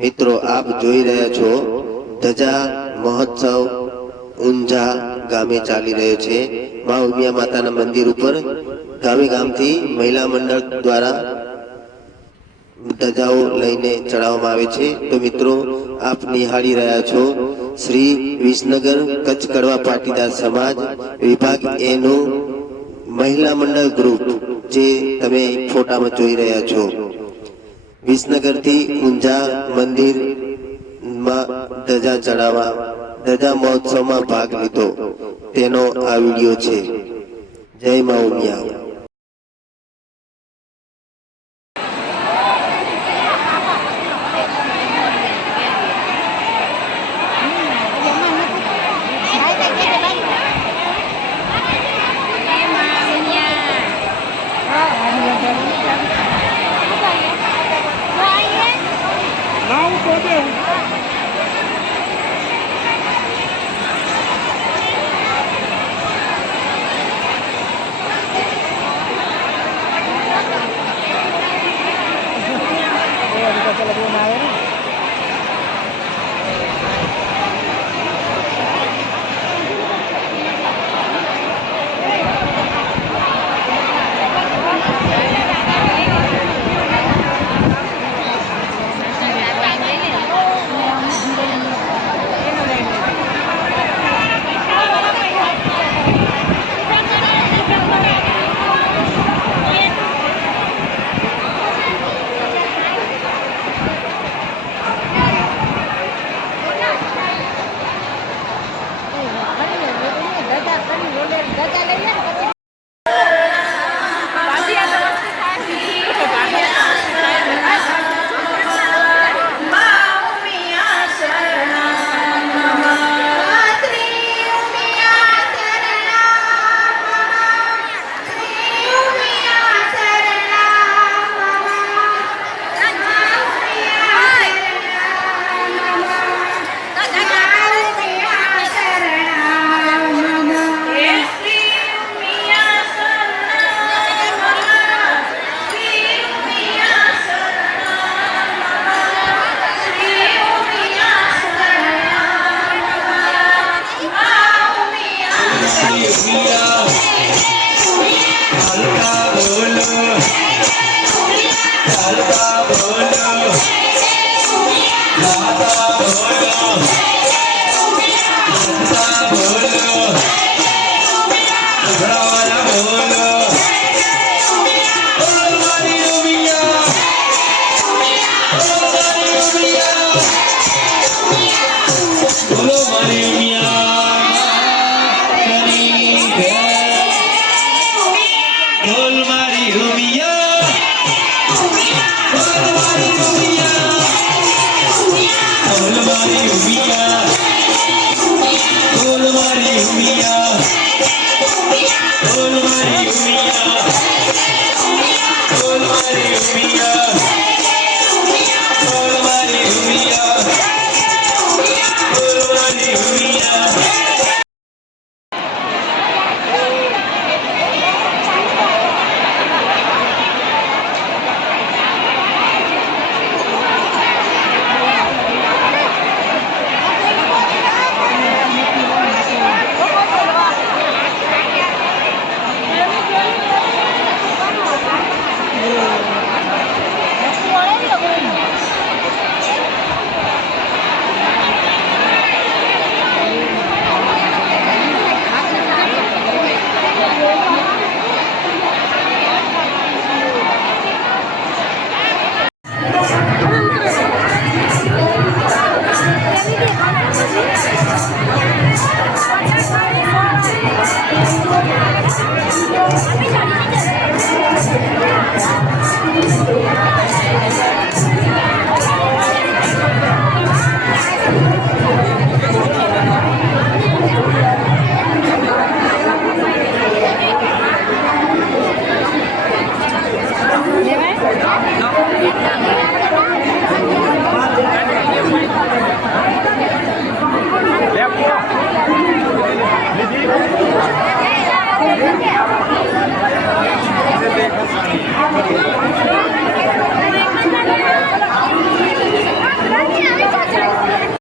મિત્રો આપ જોઈ રહ્યા છો ધજા મહોત્સવ ઊંઝા ગામે ચાલી રહ્યો છે। માં ઉમિયા માતાના મંદિર ઉપર ગામે ગામથી મહિલા મંડળ દ્વારા ધજાઓ લઈને ચડાવવામાં આવે છે। તો મિત્રો આપ નિહાળી રહ્યા છો શ્રી વિસનગર કચ્છ કડવા પાટીદાર સમાજ વિભાગ એ નું મહિલા મંડળ ગ્રુપ જે તમે ફોટામાં જોઈ રહ્યા છો। વિસનગર થી ઊંઝા મંદિર માં ધજા ચડાવવા ધજા મહોત્સવમાં ભાગ લીધો તેનો આ વિડિયો છે। જય માં ઉમિયા। Yeah.